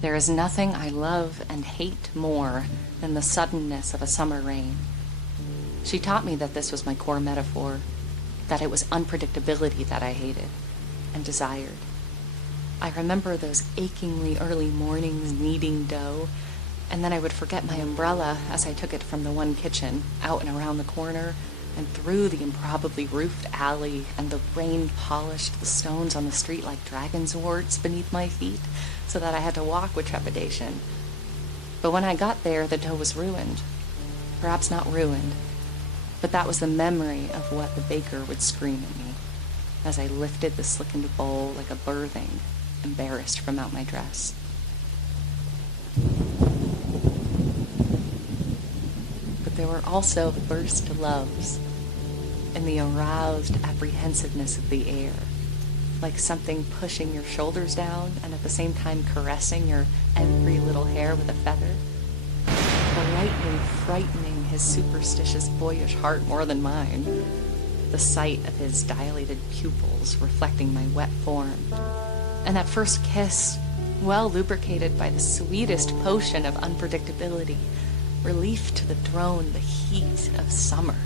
There is nothing I love and hate more than the suddenness of a summer rain. She taught me that this was my core metaphor, that it was unpredictability that I hated and desired. I remember those achingly early mornings kneading dough, and then I would forget my umbrella as I took it from the one kitchen, out and around the corner, and through the improbably roofed alley, and the rain polished the stones on the street like dragon's warts beneath my feet, so that I had to walk with trepidation. But when I got there, the dough was ruined. Perhaps not ruined, but that was the memory of what the baker would scream at me as I lifted the slickened bowl like a birthing, embarrassed from out my dress. But there were also burst loves in the aroused apprehensiveness of the air, like something pushing your shoulders down and at the same time caressing your every little hair with a feather. The lightning frightening his superstitious boyish heart more than mine. The sight of his dilated pupils reflecting my wet form. And that first kiss, well lubricated by the sweetest potion of unpredictability, relief to the drone, the heat of summer.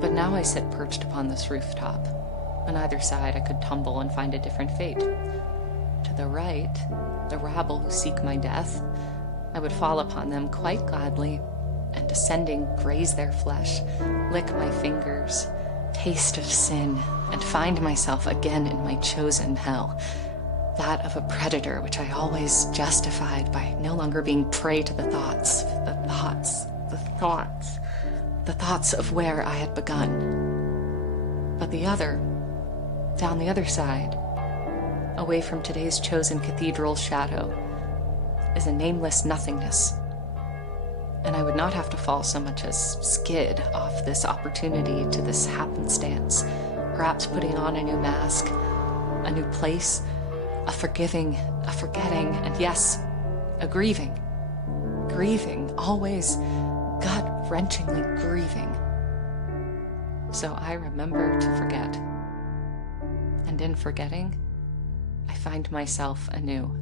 But now I sit perched upon this rooftop. On either side I could tumble and find a different fate. To the right, the rabble who seek my death, I would fall upon them quite gladly, and descending graze their flesh, lick my fingers, taste of sin, and find myself again in my chosen hell, that of a predator which I always justified by no longer being prey to the thoughts of where I had begun. But the other, down the other side, away from today's chosen cathedral shadow, is a nameless nothingness. And I would not have to fall so much as skid off this opportunity to this happenstance, perhaps putting on a new mask, a new place, a forgetting, and yes, a grieving. Grieving, always gut-wrenchingly grieving. So I remember to forget. And in forgetting, I find myself anew.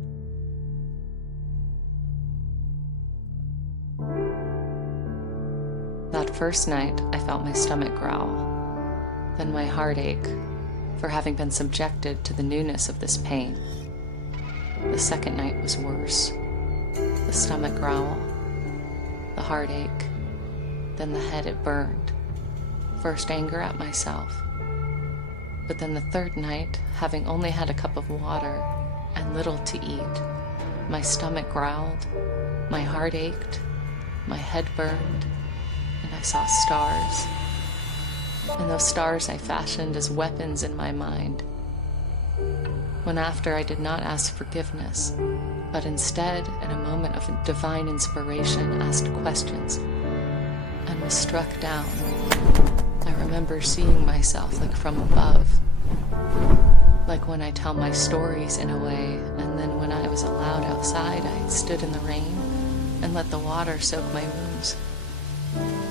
That first night, I felt my stomach growl, then my heart ache for having been subjected to the newness of this pain. The second night was worse. The stomach growl, the heartache, then the head it burned. First anger at myself, but then the third night, having only had a cup of water and little to eat, my stomach growled, my heart ached, my head burned, and I saw stars. And those stars I fashioned as weapons in my mind. When after I did not ask forgiveness, but instead, in a moment of divine inspiration, asked questions, and was struck down, I remember seeing myself like from above, like when I tell my stories in a way, and then when I was allowed outside, I stood in the rain and let the water soak my wounds.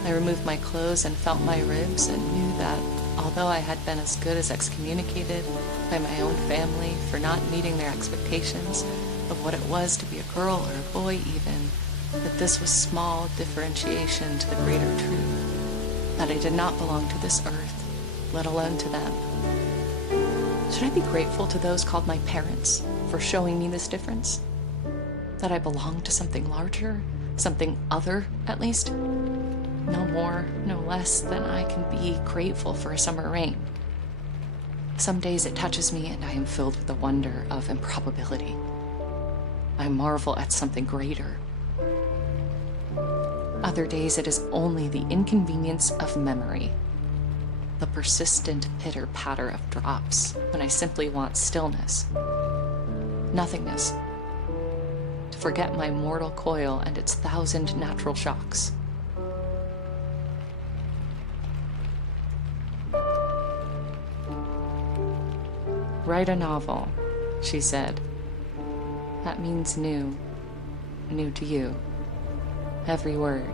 I removed my clothes and felt my ribs and knew that, although I had been as good as excommunicated by my own family for not meeting their expectations of what it was to be a girl or a boy even, that this was small differentiation to the greater truth, that I did not belong to this earth, let alone to them. Should I be grateful to those called my parents for showing me this difference? That I belong to something larger, something other, at least? No more, no less than I can be grateful for a summer rain. Some days it touches me and I am filled with the wonder of improbability. I marvel at something greater. Other days it is only the inconvenience of memory, the persistent pitter-patter of drops when I simply want stillness, nothingness, to forget my mortal coil and its 1,000 natural shocks. Write a novel, she said. That means new to you. Every word,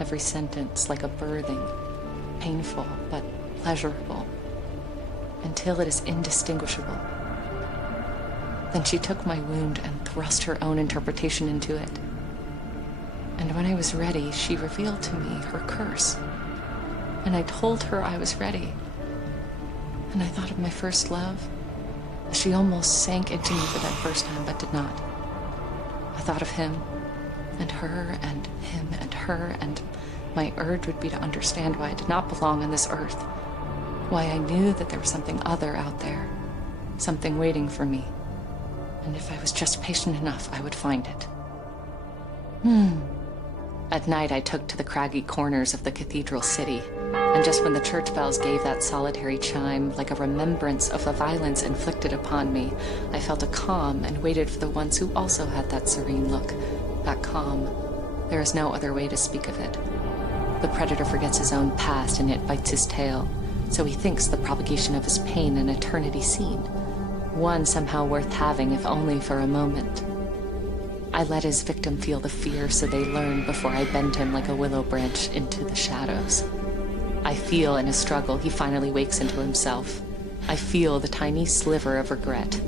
every sentence like a birthing, painful but pleasurable, until it is indistinguishable. Then she took my wound and thrust her own interpretation into it. And when I was ready, she revealed to me her curse. And I told her I was ready. And I thought of my first love. She almost sank into me for that first time, but did not. I thought of him, and her, and him, and her, and my urge would be to understand why I did not belong on this earth. Why I knew that there was something other out there. Something waiting for me. And if I was just patient enough, I would find it. At night, I took to the craggy corners of the cathedral city, and just when the church bells gave that solitary chime, like a remembrance of the violence inflicted upon me, I felt a calm and waited for the ones who also had that serene look, that calm. There is no other way to speak of it. The predator forgets his own past and yet bites his tail, so he thinks the propagation of his pain an eternity seen, one somehow worth having if only for a moment. I let his victim feel the fear so they learn before I bend him like a willow branch into the shadows. I feel in his struggle he finally wakes into himself. I feel the tiny sliver of regret,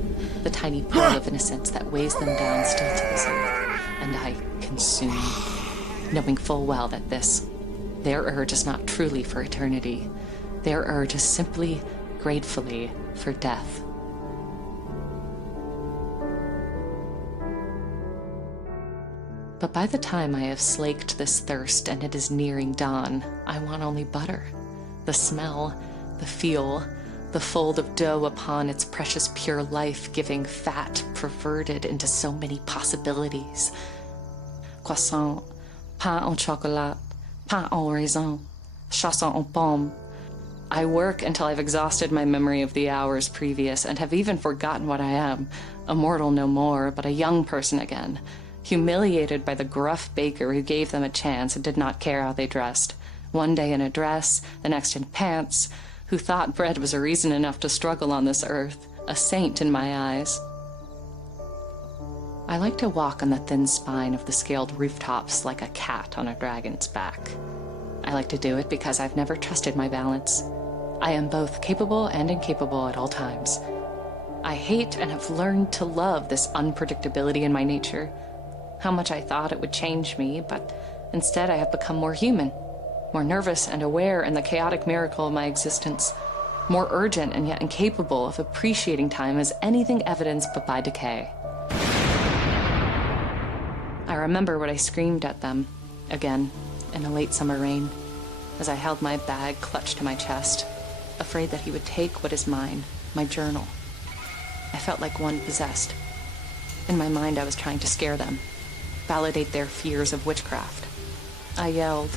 the tiny pearl of innocence that weighs them down still to this earth, and I consume, knowing full well that their urge is not truly for eternity. Their urge is simply, gratefully, for death. But by the time I have slaked this thirst and it is nearing dawn, I want only butter. The smell, the feel, the fold of dough upon its precious pure life-giving fat perverted into so many possibilities. Croissant, pain au chocolat, pain au raisin, chausson aux pommes. I work until I've exhausted my memory of the hours previous and have even forgotten what I am, a mortal no more, but a young person again, humiliated by the gruff baker who gave them a chance and did not care how they dressed. One day in a dress, the next in pants, who thought bread was a reason enough to struggle on this earth, a saint in my eyes. I like to walk on the thin spine of the scaled rooftops like a cat on a dragon's back. I like to do it because I've never trusted my balance. I am both capable and incapable at all times. I hate and have learned to love this unpredictability in my nature. How much I thought it would change me, but instead I have become more human, more nervous and aware in the chaotic miracle of my existence, more urgent and yet incapable of appreciating time as anything evidenced but by decay. I remember what I screamed at them, again, in a late summer rain, as I held my bag clutched to my chest, afraid that he would take what is mine, my journal. I felt like one possessed. In my mind, I was trying to scare them, validate their fears of witchcraft. I yelled,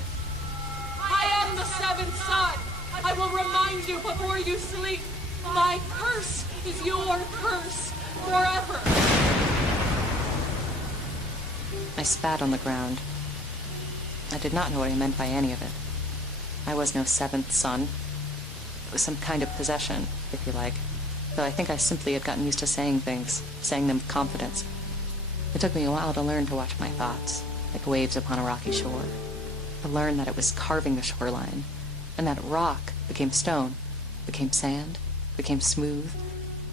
I am the seventh son. I will remind you before you sleep. My curse is your curse forever. I spat on the ground. I did not know what I meant by any of it. I was no seventh son. It was some kind of possession, if you like, though I think I simply had gotten used to saying things, saying them with confidence. It took me a while to learn to watch my thoughts, like waves upon a rocky shore, to learn that it was carving the shoreline, and that rock became stone, became sand, became smooth,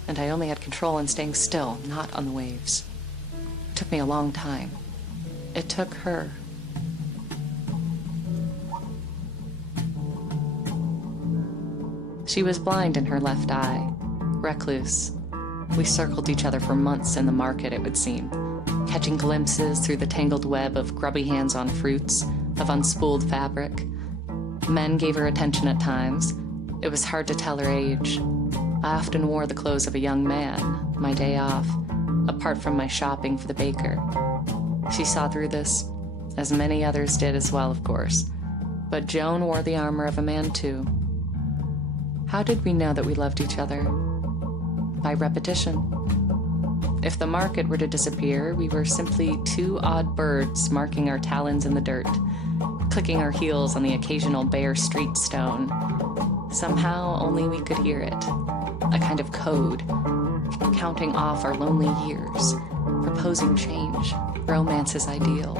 and I only had control in staying still, not on the waves. It took me a long time. It took her. She was blind in her left eye, recluse. We circled each other for months in the market, it would seem, catching glimpses through the tangled web of grubby hands on fruits, of unspooled fabric. Men gave her attention at times. It was hard to tell her age. I often wore the clothes of a young man, my day off, apart from my shopping for the baker. She saw through this, as many others did as well, of course. But Joan wore the armor of a man, too. How did we know that we loved each other? By repetition. If the market were to disappear, we were simply two odd birds marking our talons in the dirt, clicking our heels on the occasional bare street stone. Somehow only we could hear it. A kind of code, counting off our lonely years, proposing change, romance's ideal.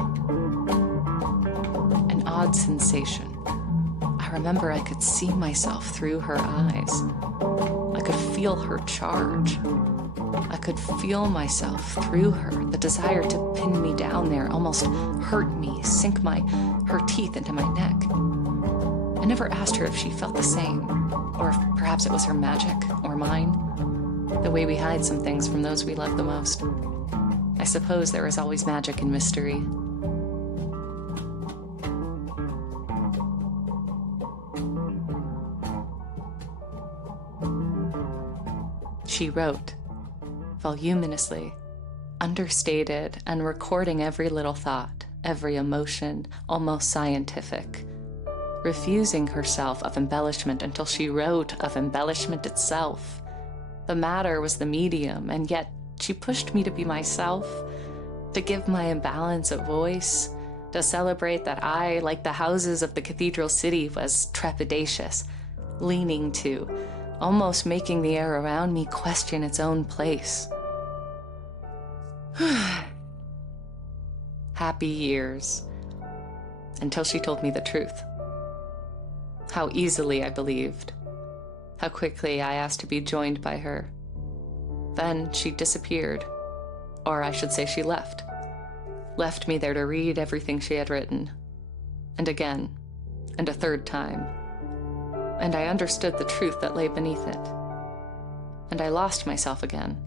An odd sensation. I remember I could see myself through her eyes. I could feel her charge. I could feel myself through her, the desire to pin me down there, almost hurt me, sink her teeth into my neck. I never asked her if she felt the same, or if perhaps it was her magic, or mine, the way we hide some things from those we love the most. I suppose there is always magic in mystery. She wrote, voluminously, understated, and recording every little thought, every emotion, almost scientific, refusing herself of embellishment until she wrote of embellishment itself. The matter was the medium, and yet she pushed me to be myself, to give my imbalance a voice, to celebrate that I, like the houses of the cathedral city, was trepidatious, leaning to, almost making the air around me question its own place. Happy years, until she told me the truth. How easily I believed. How quickly I asked to be joined by her. Then she disappeared, or I should say she left. Left me there to read everything she had written. And again, and a third time. And I understood the truth that lay beneath it. And I lost myself again.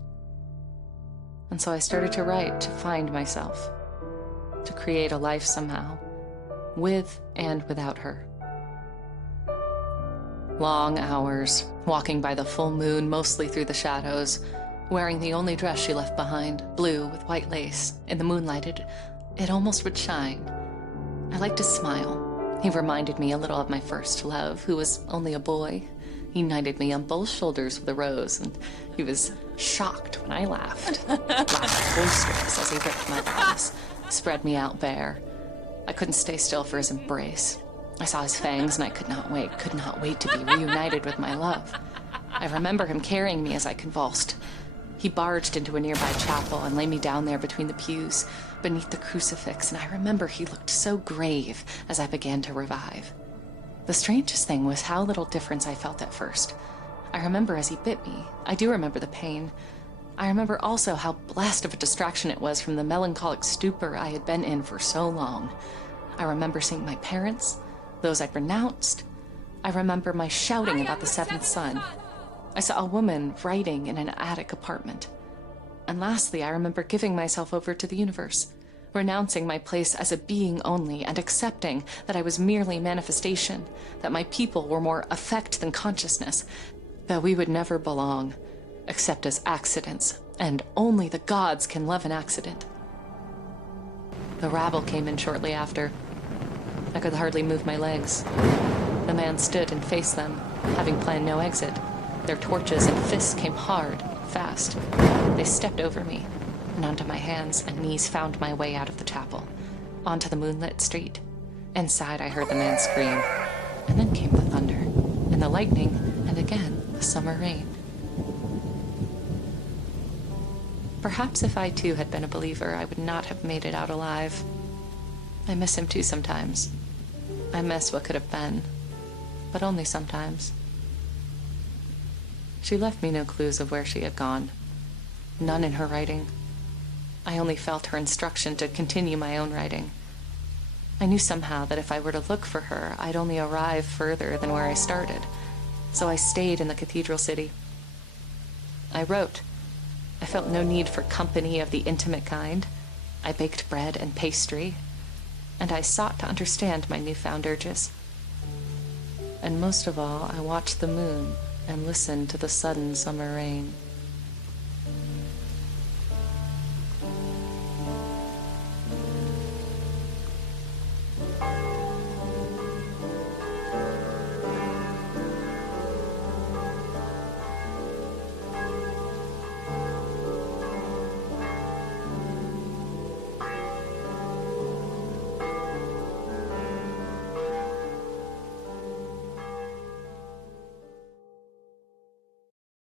And so I started to write to find myself, to create a life somehow, with and without her. Long hours, walking by the full moon, mostly through the shadows, wearing the only dress she left behind, blue with white lace. In the moonlight, it almost would shine. I liked his smile. He reminded me a little of my first love, who was only a boy. He knighted me on both shoulders with a rose, and he was shocked when I laughed. Laughed boisterous as he ripped my bodice, spread me out bare. I couldn't stay still for his embrace. I saw his fangs, and I could not wait to be reunited with my love. I remember him carrying me as I convulsed. He barged into a nearby chapel and laid me down there between the pews, beneath the crucifix, and I remember he looked so grave as I began to revive. The strangest thing was how little difference I felt at first. I remember as he bit me. I do remember the pain. I remember also how blessed of a distraction it was from the melancholic stupor I had been in for so long. I remember seeing my parents, those I'd renounced. I remember my shouting about the seventh son. I saw a woman writing in an attic apartment. And lastly, I remember giving myself over to the universe, renouncing my place as a being only, and accepting that I was merely manifestation, that my people were more effect than consciousness, that we would never belong, except as accidents, and only the gods can love an accident. The rabble came in shortly after. I could hardly move my legs. The man stood and faced them, having planned no exit. Their torches and fists came hard, fast. They stepped over me, and onto my hands and knees found my way out of the chapel, onto the moonlit street. Inside, I heard the man scream, and then came the thunder, and the lightning, and again, the summer rain. Perhaps if I too had been a believer, I would not have made it out alive. I miss him too sometimes. I miss what could have been, but only sometimes. She left me no clues of where she had gone. None in her writing. I only felt her instruction to continue my own writing. I knew somehow that if I were to look for her, I'd only arrive further than where I started. So I stayed in the cathedral city. I wrote. I felt no need for company of the intimate kind. I baked bread and pastry, and I sought to understand my newfound urges. And most of all, I watched the moon and listened to the sudden summer rain.